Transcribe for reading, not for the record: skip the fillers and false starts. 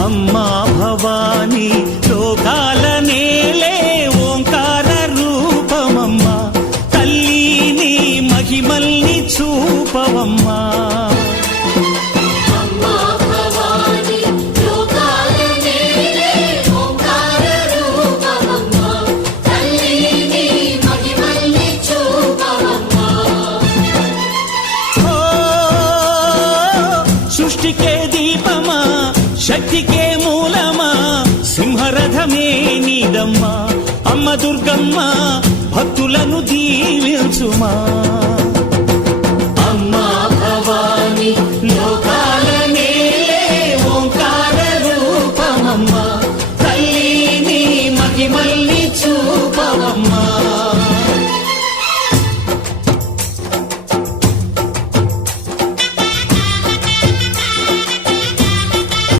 అమ్మా భవానీ లోకాల నేలే ఓంకార రూపమమ్మా తల్లి నీ మహిమల్ని చూపవమ్మా సృష్టికే దీపమా శక్తికే మూలమా సింహరథమే నీదమ్మా అమ్మ దుర్గమ్మ భక్తులను దీవించుమా